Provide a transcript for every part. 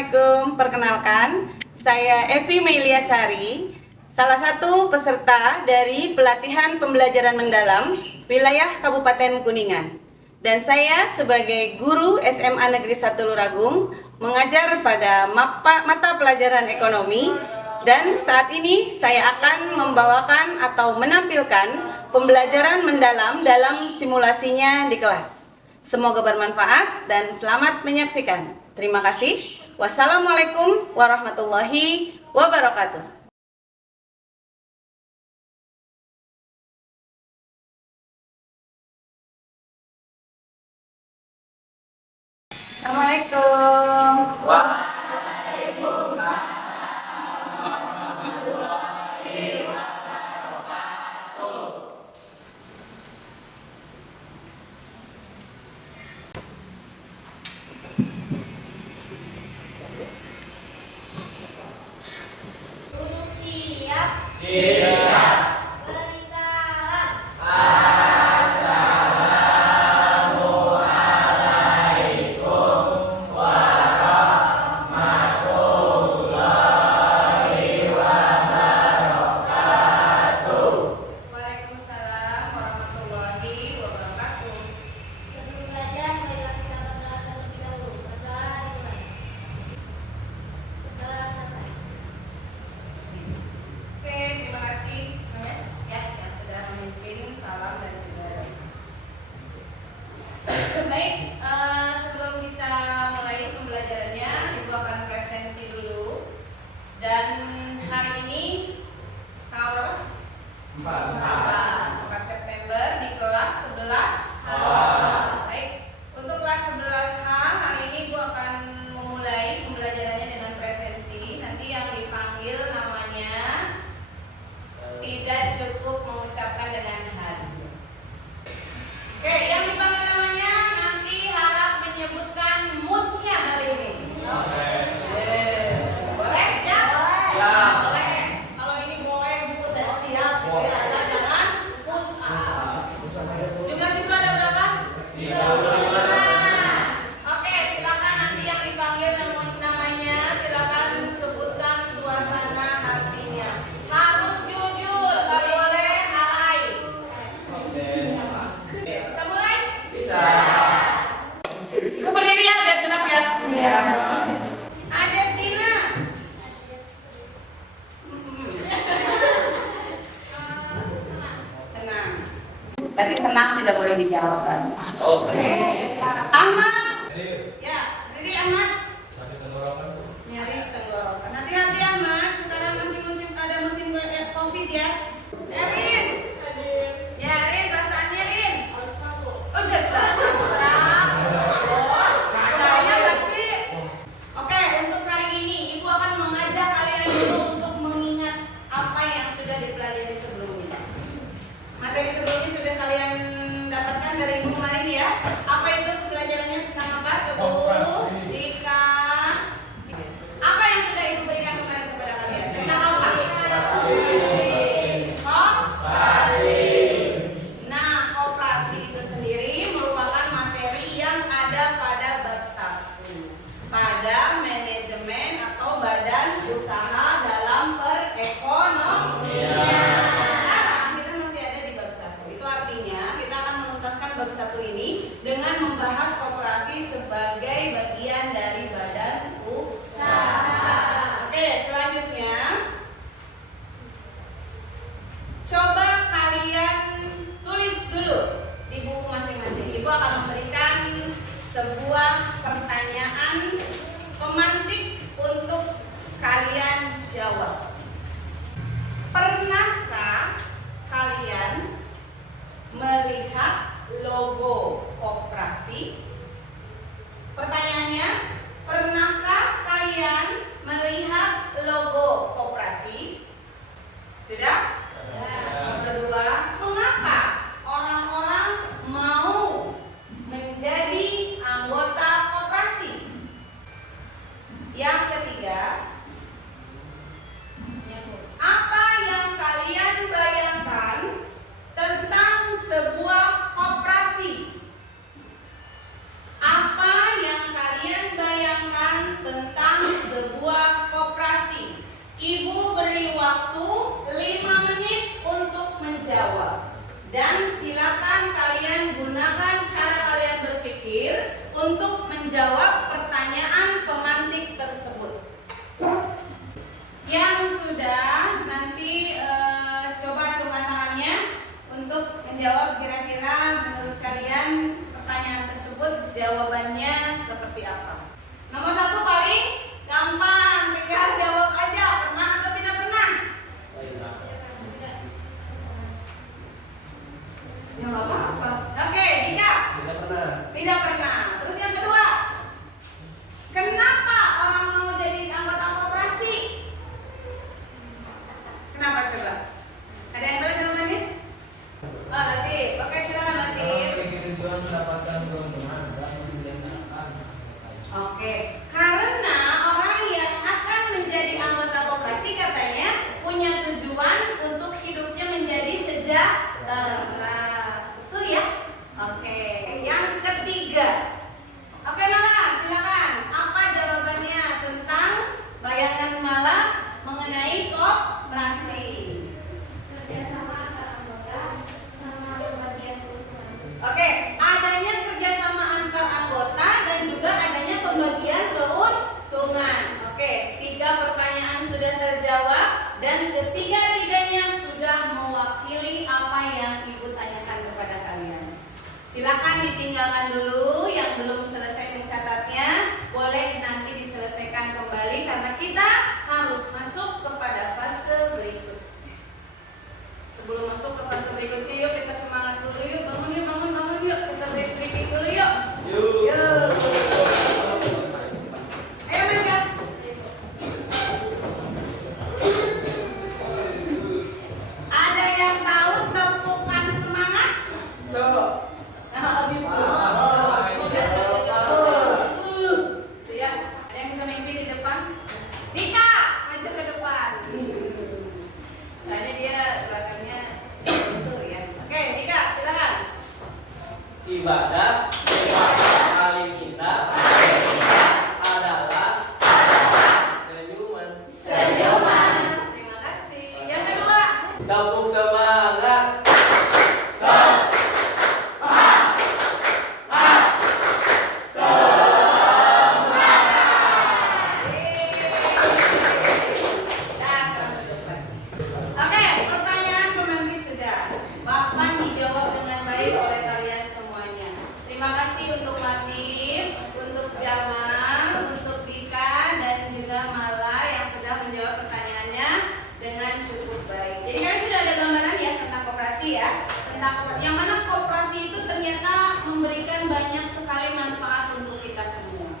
Assalamualaikum, perkenalkan saya Evi Meiliasari, salah satu peserta dari pelatihan pembelajaran mendalam wilayah Kabupaten Kuningan. Dan saya sebagai guru SMA Negeri 1 Luragung mengajar pada mata pelajaran ekonomi, dan saat ini saya akan membawakan atau menampilkan pembelajaran mendalam dalam simulasinya di kelas. Semoga bermanfaat dan selamat menyaksikan. Terima kasih. Wassalamualaikum warahmatullahi wabarakatuh. Assalamualaikum. Beri salam. Waalaikumsalam warahmatullahi wabarakatuh. Sebelum belajar, marilah kita berdoa terlebih dahulu. Berdoa dimulai. Berdoa selesai. Oke, terima kasih Mas ya yang sudah memimpin salam dan juga. Baik, sebelum kita mulai pembelajarannya, Ibu akan presensi dulu. Dan hari ini tanggal 4 September di kelas 11. Baik, untuk kelas 11H hari ini Ibu akan memulai pembelajarannya dengan presensi. Nanti yang dipanggil namanya tidak cukup mengucapkan dengan hari. Oke, yang dipanggil namanya nanti harap menyebutkan moodnya hari ini. Boleh? Siap? Boleh. Kalau ini boleh, Bu, saya siap. Asal jangan push up. Jumlah siswa ada berapa? 35. Oke, silakan nanti yang dipanggil namanya silakan sebutkan suasana hatinya. Harus jujur, nggak boleh alay. Bisa mulai? Bisa. Ibu berdiri ya, biar jelas ya. Ada Tina. Senang. Berarti senang tidak boleh dijawab kan? Ahmad. Ya, berdiri Ahmad. Nyari tenggorokan. Hati-hati Ahmad, sekarang masih ada musim COVID ya. Rin. Ya Rin, perasaannya Rin. Oh sudah. Caranya masih. Oke, untuk kali ini Ibu akan mengajak kalian dulu untuk mengingat apa yang sudah dipelajari sebelumnya. Materi sebelumnya sudah kalian dapatkan dari Ibu kemarin ya. Apa itu pelajarannya? Dan silakan kalian gunakan cara kalian berpikir untuk menjawab pertanyaan pemantik tersebut. Yang sudah nanti coba acungkan tangannya untuk menjawab kira-kira menurut kalian pertanyaan tersebut jawabannya seperti apa. Nomor 1 paling gampang, tinggal jawab aja, pernah atau tidak pernah? Ya nggak apa-apa. Oke, Dika. Tidak pernah. Tidak pernah. Terus yang kedua, kenapa orang mau jadi anggota koperasi? Kenapa coba? Ada yang tahu jawabannya? Oh, Latif. Oke, silakan Latif. Memiliki tujuan mendapatkan keuntungan dan mensejahterakan. Oke, karena orang yang akan menjadi anggota koperasi katanya punya tujuan untuk hidupnya menjadi sejahtera. Betul ya? Oke, yang ketiga. Oke, Mala, silakan. Apa jawabannya tentang bayangan Mala mengenai koperasi? Kerjasama antar anggota sama pembagian keuntungan. Oke, adanya kerjasama antar anggota dan juga adanya pembagian keuntungan. Oke, 3 pertanyaan sudah terjawab dan ketiga-tiganya sudah mewakili apa yang Ibu tanyakan kepada kalian. Silakan ditinggalkan dulu yang belum selesai mencatatnya, boleh nanti diselesaikan kembali karena kita harus masuk kepada fase berikut. Sebelum masuk ke fase berikutnya, yuk kita semangat dulu yuk, bangun yuk, bangun yuk, kita breathing dulu yuk. Yuk. Ayo mereka. Ada yang tahu tepukan semangat? Nah, gitu. Tuh ya, ada yang bisa mimpi di depan? Dika, maju ke depan. Soalnya dia gerakannya gitu ya. Oke, Dika, silakan. Ibadah paling indah adalah senyuman. Senyuman. Terima kasih. Yang kedua. Tepuk semangat. Oke, pertanyaan pemantik sudah. Bahkan dijawab dengan baik oleh kalian semuanya. Terima kasih untuk Latif, untuk Jamal, untuk Dika, dan juga Mala yang sudah menjawab pertanyaannya dengan cukup baik. Jadi kalian sudah ada gambaran ya tentang koperasi ya, tentang yang mana koperasi itu ternyata memberikan banyak sekali manfaat untuk kita semua.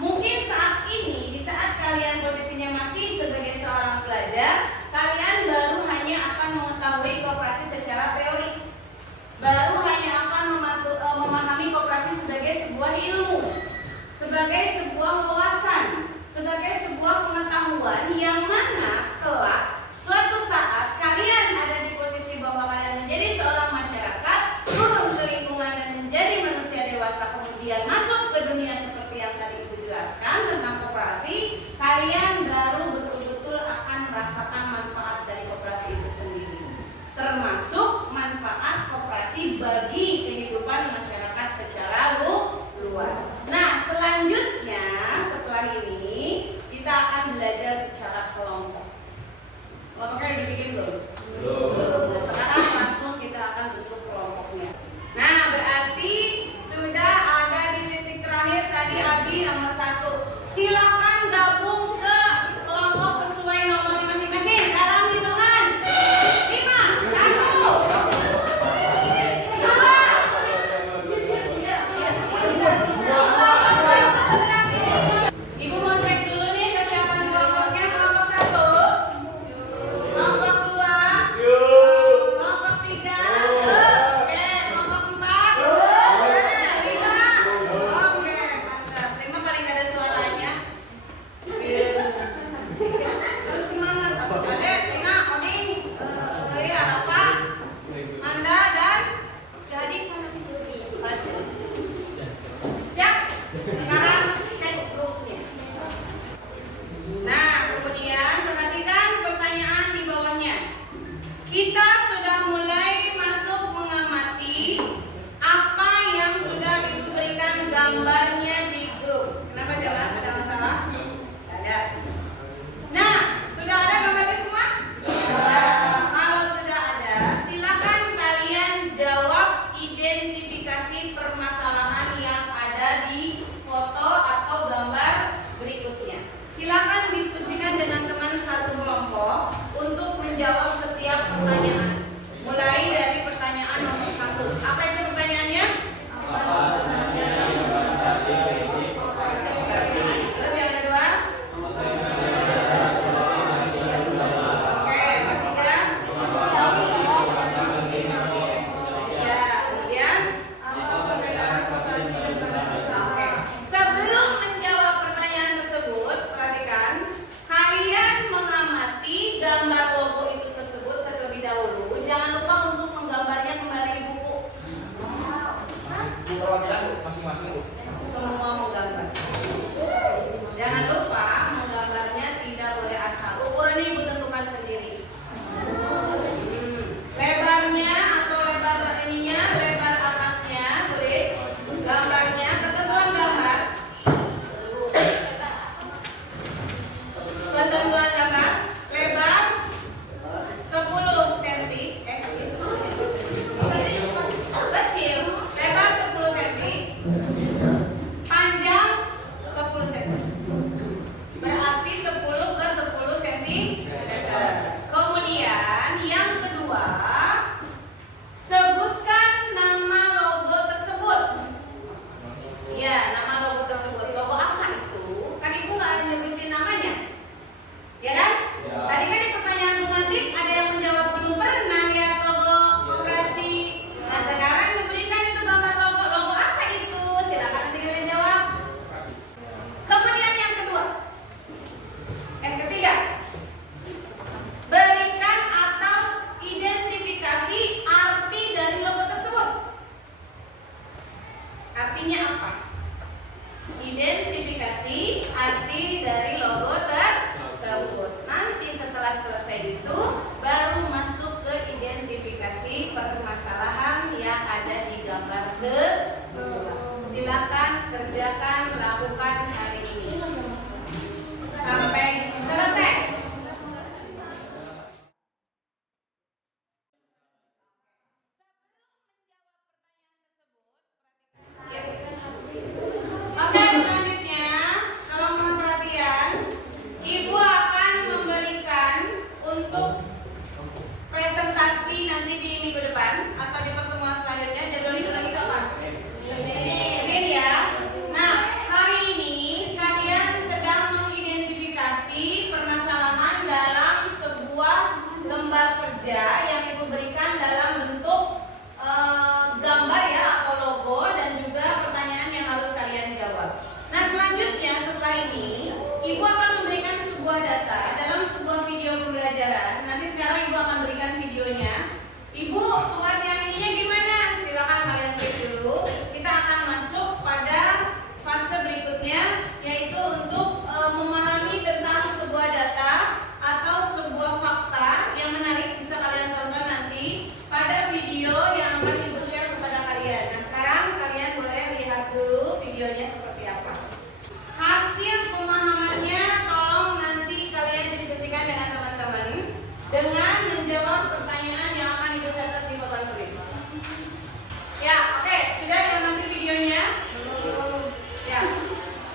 Mungkin saat ini, di saat kalian posisinya masih sebagai seorang pelajar, kalian baru hanya akan mengetahui koperasi secara teori. Baru hanya akan memahami koperasi sebagai sebuah ilmu, sebagai sebuah wawasan, sebagai sebuah pengetahuan yang mana kelak suatu saat kalian ada di posisi bahwa kalian menjadi seorang masyarakat, turun ke lingkungan dan menjadi manusia dewasa, kemudian masuk ke dunia seperti yang tadi Ibu jelaskan tentang koperasi, kalian baru betul-betul akan merasakan manfaat dari koperasi itu sendiri, termasuk manfaat koperasi bagi kehidupan masyarakat secara luas. Nah, selanjutnya setelah ini kita akan belajar competitor. Kemudian yang kedua, sebutkan nama logo tersebut. Ya, nama logo tersebut. Logo apa itu? Kan ibu nggak nyebutin namanya, ya kan? Ya. Tadi kan di pertanyaan normatif ada yang menjawab belum pernah lihat logo koperasi. Nah sekarang diberikan itu gambar logo. Logo apa itu? Silakan nanti kalian jawab. Kemudian yang kedua, yang ketiga, berikan atau identifikasi arti dari logo tersebut. Artinya apa? Identifikasi arti dari logo tersebut. Nanti setelah selesai itu baru masuk ke identifikasi permasalahan yang ada di gambar kedua. Silakan kerjakan, lakukan hari ini sampai selesai. Oke, selanjutnya kalau mohon perhatian, ibu akan memberikan untuk presentasi nanti di minggu depan atau di pertemuan selanjutnya. Jadwalnya lagi kapan? Senin ya. Nah, hari ini kalian sedang mengidentifikasi permasalahan dalam sebuah lembar kerja yang ibu berikan dalam bentuk gambar ya atau logo dan juga pertanyaan yang harus kalian jawab. Nah selanjutnya setelah ini ibu akan memberikan sebuah data dalam sebuah video pembelajaran. Nanti sekarang ibu akan berikan videonya. Ibu tugas yang ininya gimana? Silakan kalian klik dulu. Kita akan masuk pada fase berikutnya yaitu untuk memahami tentang sebuah data atau sebuah fakta yang menarik bisa kalian tonton nanti pada video yang akan ibu share kepada kalian. Nah sekarang kalian boleh lihat dulu videonya seperti apa. Hasil pemahamannya tolong nanti kalian diskusikan dengan teman-teman dengan menjawab pertanyaan yang akan ibu catat di papan tulis. Ya, oke, sudah yang nanti videonya? Ya.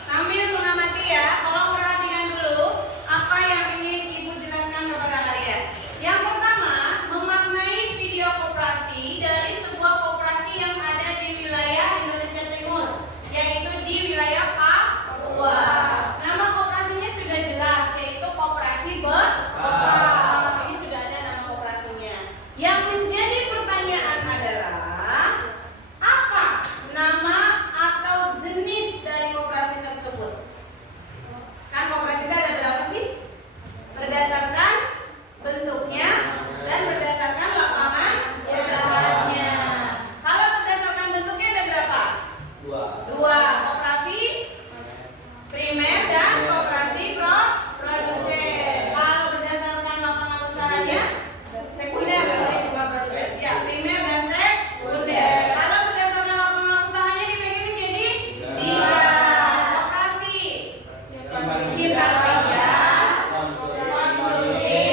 Sambil mengamati ya, tolong perhatikan dulu apa yang ingin ibu jelaskan kepada kalian. Yang pertama, memaknai video koperasi dari sebuah koperasi yang ada di wilayah Indonesia Timur, yaitu di wilayah Papua. Nama koperasinya sudah jelas, yaitu Koperasi Bepal. Ini sudah ada nama koperasinya. Yang menjadi pertanyaan adalah apa nama atau jenis dari koperasi tersebut? Kan koperasi itu ada berapa sih? Berdasarkan bentuknya dan berdasarkan lapangan usahanya. Kalau berdasarkan bentuknya ada berapa? Dua. Koperasi primer dan koperasi produsen. Kalau berdasarkan lapangan usahanya sekunder, sorry juga produsen. Ya, primer dan sekunder. Kalau berdasarkan lapangan usahanya dibagi menjadi tiga. Koperasi konsumsi,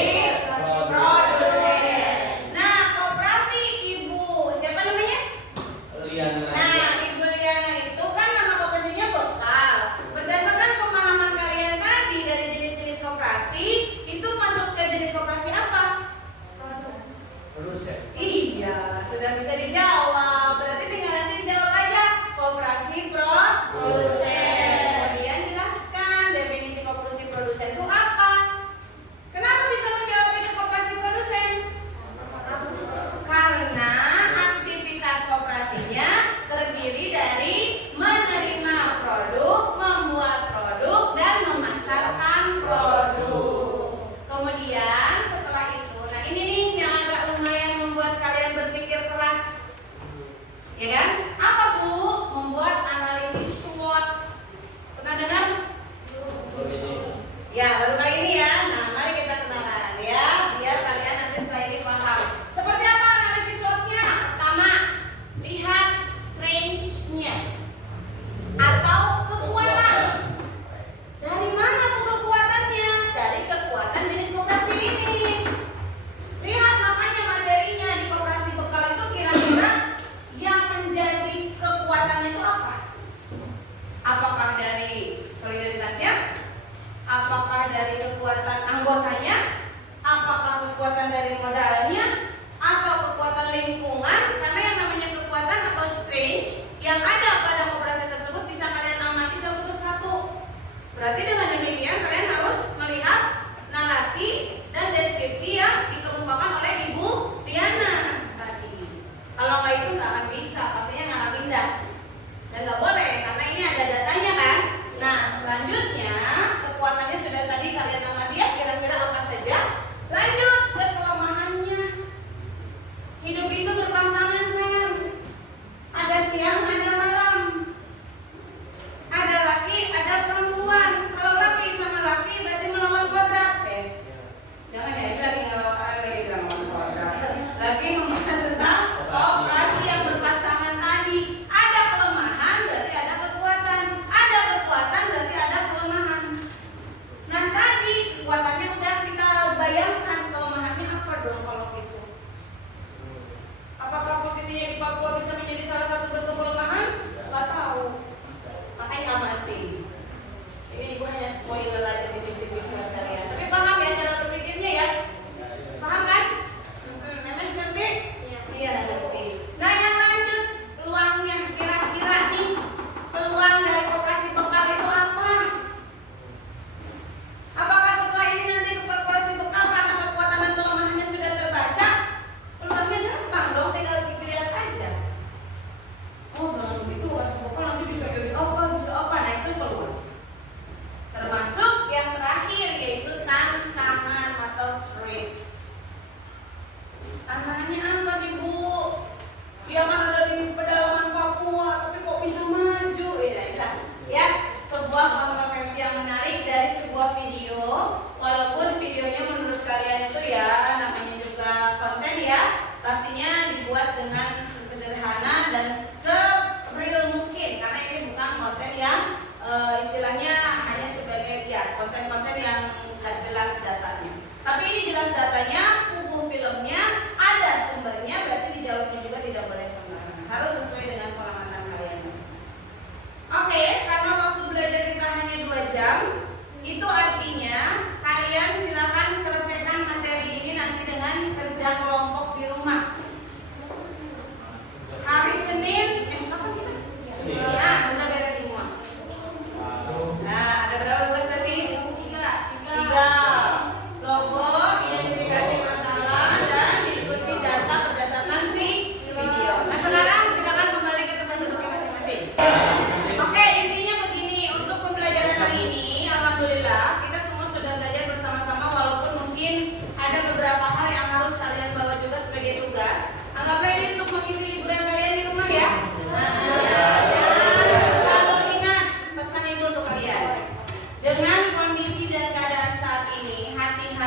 produsen. Nah, koperasi ibu siapa namanya? Nah, Ibu Liana itu kan nama koperasinya Bekal. Berdasarkan pemahaman kalian tadi dari jenis-jenis koperasi, itu masuk ke jenis koperasi apa? Iya, sudah bisa dijawab. Berarti tinggal nanti dijawab aja. Koperasi produsen. Kemudian jelaskan definisi koperasi produsen itu apa? Kenapa bisa menjawab itu koperasi produsen? Karena aktivitas koperasinya terdiri dari menerima produk, membuat produk, dan memasarkan produk. Kemudian setelah itu, nah ini nih yang agak lumayan membuat kalian berpikir keras.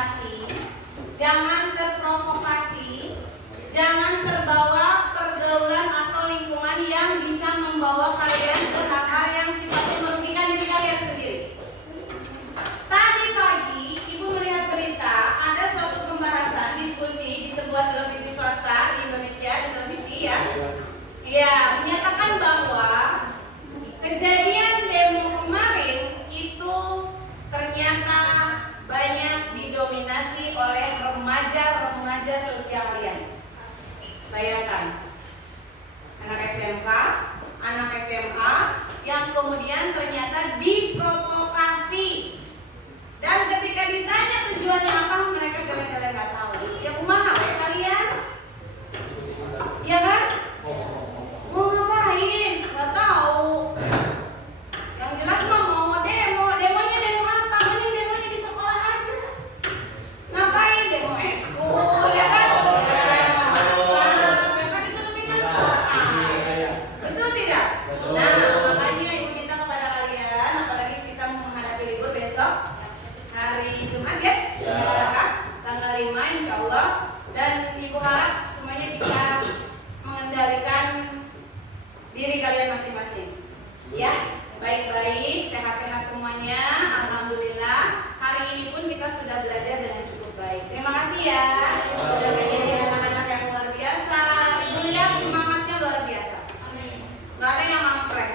hati, jangan terprovokasi, jangan terbawa pergaulan atau lingkungan yang bisa membawa kalian ke hal-hal yang sifatnya merugikan diri kalian sendiri. Tadi pagi Ibu melihat berita ada suatu pembahasan diskusi di sebuah televisi swasta di Indonesia, di televisi ya. Ya, menyatakan bahwa kejadian demo kemarin itu ternyata banyak didominasi oleh remaja-remaja sosial liar. Bayangkan, anak SMK, anak SMA yang kemudian ternyata diprovokasi. Dan ketika ditanya tujuannya apa, mereka kadang-kadang nggak tahu. Ya kumaha ya kalian? Ya kan? Mau ngapain? Nggak tahu. Yang jelas mah mau demo. Demonya demo apa? Ini demonya di sekolah aja. Ngapain? Demo eskul, ya kan? Demo masak, ya kan itu lebih manfaat. Betul tidak? Nah, makanya Ibu minta kepada kalian, apalagi kita mau menghadapi libur besok, hari Jumat ya? Ya. Tanggal 5 insya Allah. Dan Ibu harap semuanya bisa mengendalikan diri kalian masing-masing. Ya, baik-baik, sehat-sehat semuanya. Alhamdulillah. Hari ini pun kita sudah belajar dengan cukup baik. Terima kasih ya. Sudah menjadi anak-anak yang luar biasa. Ibu lihat semangatnya luar biasa. Gak ada yang mampreh.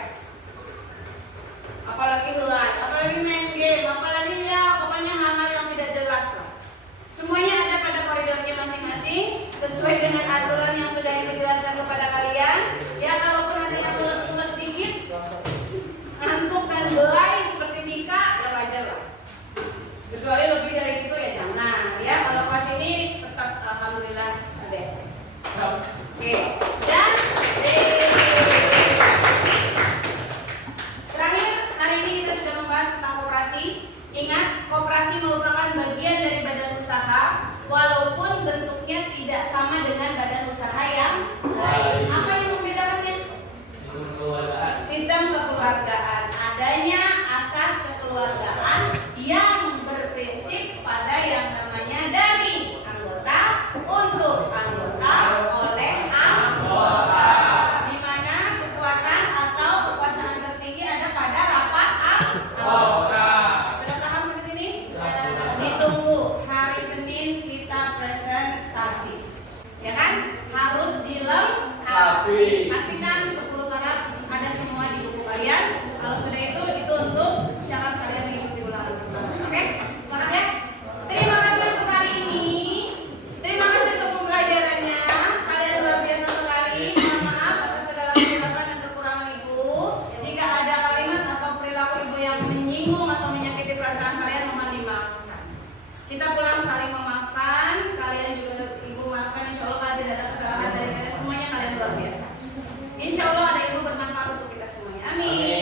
Apalagi live, apalagi main game, apalagi ya pokoknya hal-hal yang tidak jelas lah. Semuanya ada pada koridornya masing-masing sesuai dengan aturan yang sudah Ibu jelaskan kepada kalian. Ya, kalaupun ada yang mulus-mulus sedikit, ngantuk dan belai seperti Dika, ya wajar lah. Kecuali lebih dari itu ya jangan. Ya, kalau pas ini tetap alhamdulillah best. Oke. Dan terakhir, hari ini kita sudah membahas tentang koperasi. Ingat, koperasi merupakan bagian dari badan usaha, walaupun bentuknya tidak sama dengan badan usaha yang lain. Apa yang membedakannya? Sistem kekeluargaan. Adanya asas kekeluargaan yang berprinsip pada yang namanya dari anggota untuk anggota oleh anggota. Di mana kekuatan atau kekuasaan tertinggi ada pada rapat anggota. Sudah paham sampai sini? Ditunggu hari Senin kita presentasi. Ya kan? Harus dilengkapi. Pastikan 10 karat ada semua di buku kalian. Kalau sudah itu untuk syarat kalian mengikuti ulangan pertama. Oke? Semangat ya? Terima kasih untuk hari ini. Terima kasih untuk pembelajarannya. Kalian luar biasa sekali. Mohon maaf atas segala kesilapan dan kekurangan Ibu. Jika ada kalimat atau perilaku Ibu yang menyinggung atau menyakiti perasaan kalian, mohon dimaafkan. Kita pulang saling memaafkan. Kalian juga Ibu maafkan. Insya Allah kalau tidak ada kesalahan dari kalian semuanya, kalian luar biasa. Insya Allah ada Ibu bermanfaat untuk kita semuanya. Amin.